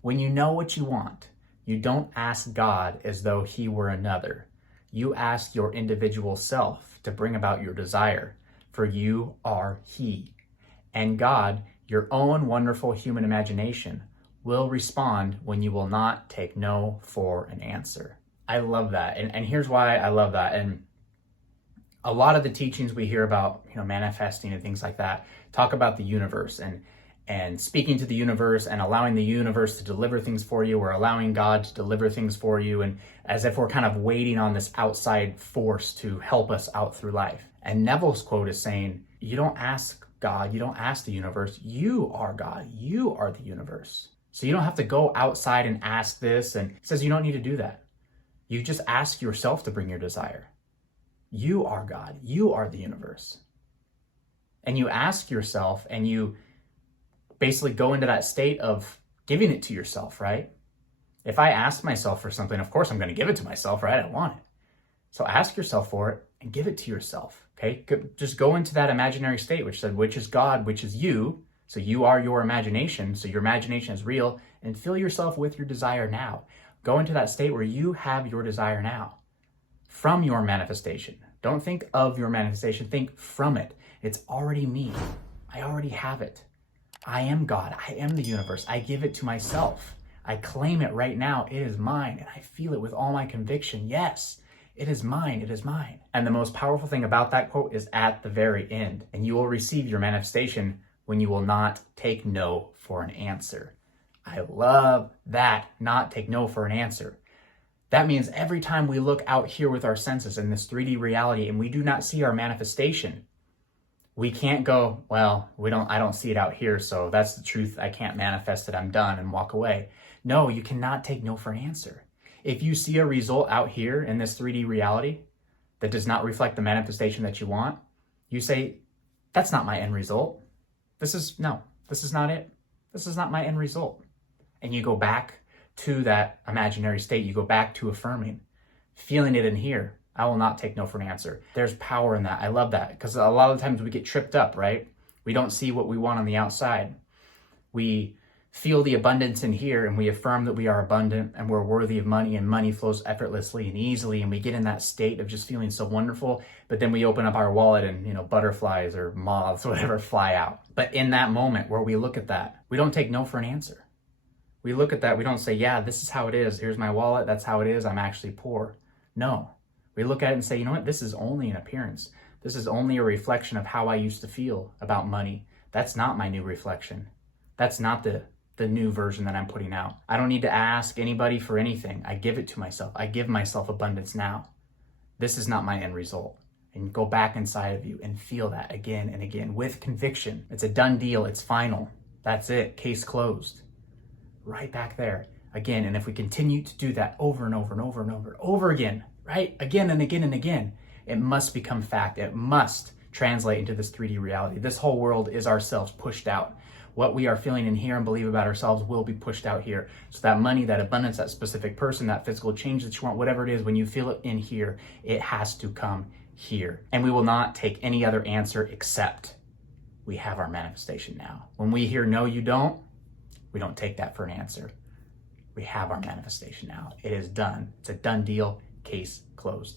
When you know what you want, you don't ask God as though he were another. You ask your individual self to bring about your desire, for you are he. And God, your own wonderful human imagination, will respond when you will not take no for an answer. I love that. And here's why I love that. And a lot of the teachings we hear about, manifesting and things like that, talk about the universe and speaking to the universe and allowing the universe to deliver things for you, or allowing God to deliver things for you, and as if we're kind of waiting on this outside force to help us out through life. And Neville's quote is saying, you don't ask God, you don't ask the universe, you are God, you are the universe. So you don't have to go outside and ask this, and he says you don't need to do that. You just ask yourself to bring your desire. You are God, you are the universe. And you ask yourself, and you basically go into that state of giving it to yourself, right? If I ask myself for something, of course I'm going to give it to myself, right? I want it. So ask yourself for it and give it to yourself, okay? Just go into that imaginary state, which is God, which is you. So you are your imagination. So your imagination is real, and fill yourself with your desire now. Go into that state where you have your desire now from your manifestation. Don't think of your manifestation, think from it. It's already me. I already have it. I am God. I am the universe. I give it to myself. I claim it right now. It is mine, and I feel it with all my conviction. Yes, it is mine. It is mine. And the most powerful thing about that quote is at the very end. And you will receive your manifestation when you will not take no for an answer. I love that. Not take no for an answer. That means every time we look out here with our senses in this 3D reality and we do not see our manifestation, we can't go, well, I don't see it out here, so that's the truth. I can't manifest it. I'm done, and walk away. No, you cannot take no for an answer. If you see a result out here in this 3D reality that does not reflect the manifestation that you want, you say, that's not my end result. This is not it. This is not my end result. And you go back to that imaginary state. You go back to affirming, feeling it in here. I will not take no for an answer. There's power in that. I love that, because a lot of times we get tripped up, right? We don't see what we want on the outside. We feel the abundance in here, and we affirm that we are abundant and we're worthy of money, and money flows effortlessly and easily, and we get in that state of just feeling so wonderful. But then we open up our wallet and butterflies or moths, whatever, fly out. But in that moment where we look at that, we don't take no for an answer. We look at that, we don't say, yeah, this is how it is. Here's my wallet. That's how it is. I'm actually poor. No. We look at it and say, you know what? This is only an appearance. This is only a reflection of how I used to feel about money. That's not my new reflection. That's not the new version that I'm putting out. I don't need to ask anybody for anything. I give it to myself. I give myself abundance now. This is not my end result. And go back inside of you and feel that again and again with conviction. It's a done deal. It's final. That's it. Case closed. Right back there again. And if we continue to do that over and over and over and over again, right? Again and again and again, it must become fact. It must translate into this 3D reality. This whole world is ourselves pushed out. What we are feeling in here and believe about ourselves will be pushed out here. So that money, that abundance, that specific person, that physical change that you want, whatever it is, when you feel it in here, it has to come here. And we will not take any other answer except we have our manifestation now. When we hear no, you don't, we don't take that for an answer. We have our manifestation now. It is done. It's a done deal. Case closed.